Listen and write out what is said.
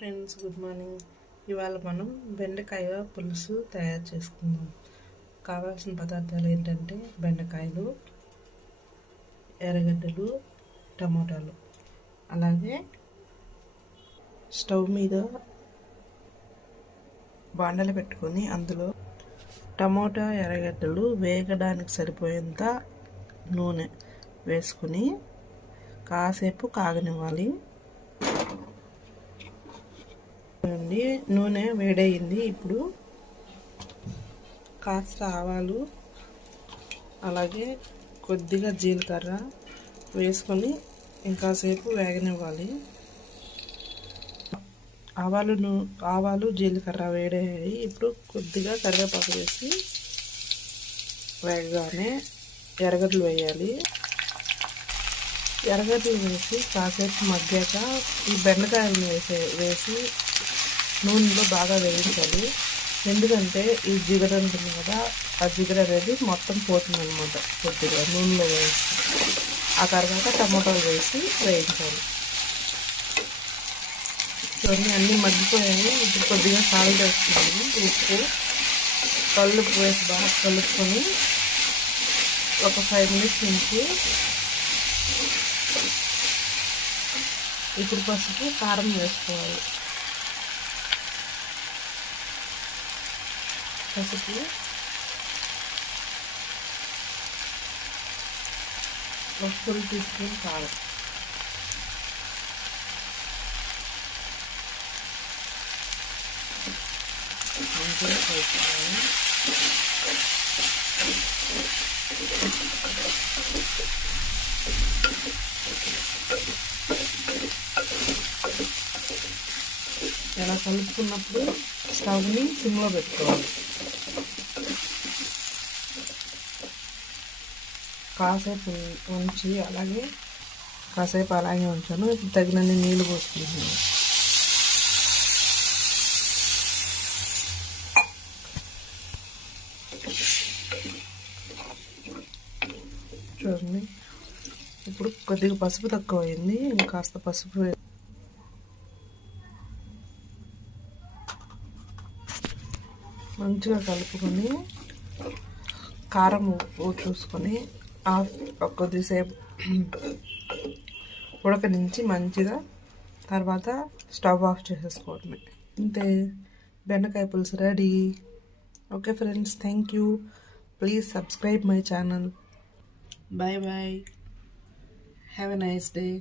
Friends, good morning. ఇవాళ మనం బెండకాయ పులుసు తయారు చేసుకుందాం. కావాల్సిన పదార్థాలు ఏంటంటే బెండకాయలు, ఎర్రగడ్డలు, టమోటాలు. అలాగే స్టవ్ మీద బాండలు పెట్టుకొని అందులో టమోటా, ఎర్రగడ్డలు వేగడానికి సరిపోయేంత నూనె వేసుకుని కాసేపు కాగనివ్వాలి. నూనె వేడయింది. ఇప్పుడు కాస్త ఆవాలు, అలాగే కొద్దిగా జీలకర్ర వేసుకొని ఇంకాసేపు వేగనివ్వాలి. ఆవాలు జీలకర్ర వేడయ్యాయి. ఇప్పుడు కొద్దిగా కరివేపాకు వేసి వేగగానే ఎర్రగడ్డలు వేయాలి. ఎర్రగడ్డలు వేసి కాసేపు మగ్గాక ఈ బెండకాయలు వేసి నూనెలో బాగా వేయించాలి. ఎందుకంటే ఈ జిగర ఉంటుంది కదా, ఆ జిగర అనేది మొత్తం పోతుంది అనమాట. కొద్దిగా నూనెలో వేసి ఆ తర్వాత టమాటాలు వేసి వేయించాలి. చూడండి, అన్నీ మగ్గిపోయాయి. ఇప్పుడు కొద్దిగా సాల్ట్ వేసుకున్నాము, ఉప్పు, కల్లుప్పు వేసి బాగా కలుపుకొని ఒక 5 మినిట్స్ నుంచి ఇప్పుడు పసుపు, కారం వేసుకోవాలి. పసుపు, ఒక ఫుల్ టీ స్పూన్ కారం, మంచిగా వేసుకోవాలి. ఇలా కలుపుకున్నప్పుడు స్టవ్ని సిమ్లో పెట్టుకోవాలి. కాసేపు ఉంచి కాసేపు అలాగే ఉంచాను. ఇప్పుడు తగినన్ని నీళ్ళు పోసుకుంటున్నాను. చూడండి, ఇప్పుడు కొద్దిగా పసుపు తక్కువ అయింది. ఇంకాస్త పసుపు మంచిగా కలుపుకొని కారం ఉప్పు చూసుకొని కొద్దిసేపు ఉడకనించి మంచిగా తర్వాత స్టవ్ ఆఫ్ చేసేసుకోవడమే. అంతే, బెండకాయ పులుసు ready. Okay friends, thank you. Please subscribe my channel. Bye bye. Have a nice day.